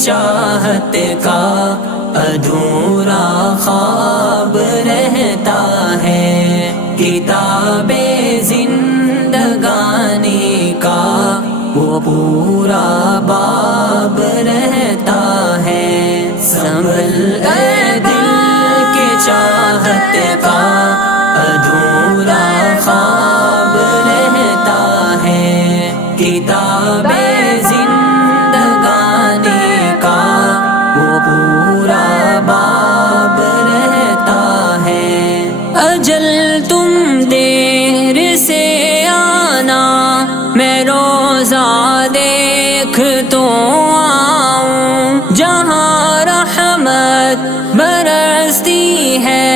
چاہت کا ادھورا خواب رہتا ہے، کتاب زندگانی کا وہ پورا باب رہتا ہے۔ سنبھل اے دل کے چاہت کا ادھورا خواب رہتا ہے، کتاب زندگانی کا وہ پورا باب رہتا ہے۔ اجل تم دیر سے آنا، میں روزہ دیکھ تو آؤں، جہاں رحمت برستی ہے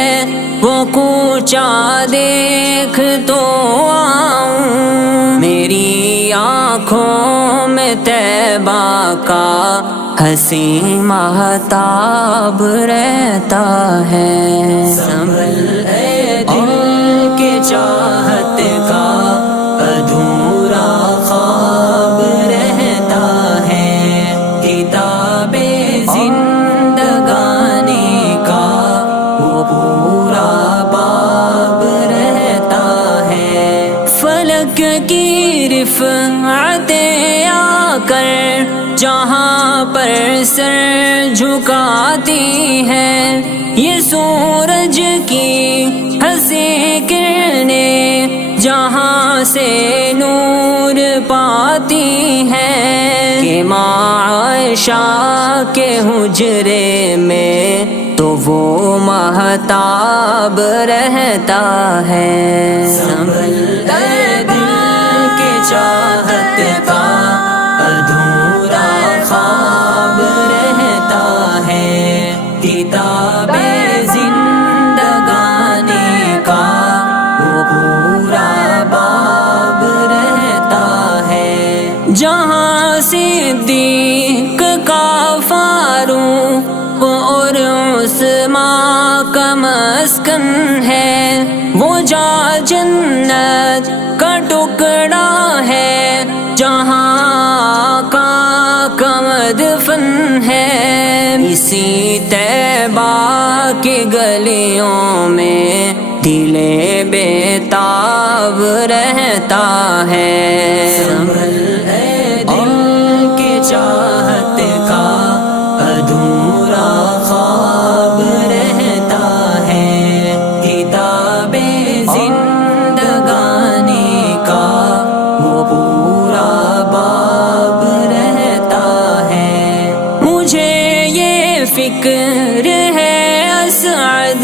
وہ کوچہ دیکھ تو آؤں۔ میری آنکھوں میں طیبہ کا حسین مہتاب رہتا ہے۔ سنبھل اے دل کے چاہت کا ادھورا خواب رہتا ہے، کتاب زندگانی کا وہ پورا باب رہتا ہے۔ فلک کی رفعتیں آ کر جہاں پر سر جھکاتی ہے، یہ سورج کی ہنسی کرنیں جہاں سے نور پاتی ہے، کہ ماں عائشہ کے حجرے میں تو وہ مہتاب رہتا ہے۔ سنبھل اے دل کے چاہت کا ادھورا خواب رہتا ہے، کتاب زندگانی کا وہ پورا باب رہتا ہے۔ جہاں صدیق کا فاروق اور عثمان کا مسکن ہے، وہ جا جنت کا ٹکڑا ہے، جہاں کا مدفن ہے۔ اسی طیبہ کی گلیوں میں دل بیتاب رہتا ہے۔ سنبھل اے دل کے چاہت کا ادھورا خواب رہتا ہے، کتاب زندگانی کا وہ پورا باب رہتا ہے۔ مجھے یہ فکر ہے اسعد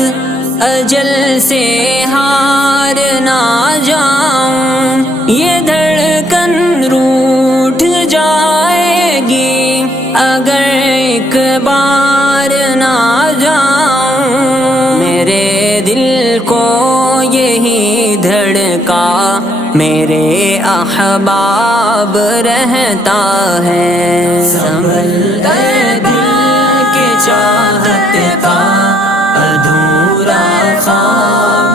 اجل سے ہار نہ جاؤں، یہ دھڑکن روٹھ جائے گی اگر ایک بار نہ جاؤں۔ میرے دل کو یہی دھڑکا میرے احباب رہتا ہے۔ سنبھل اے دل کے چاہت کا ادھورا خواب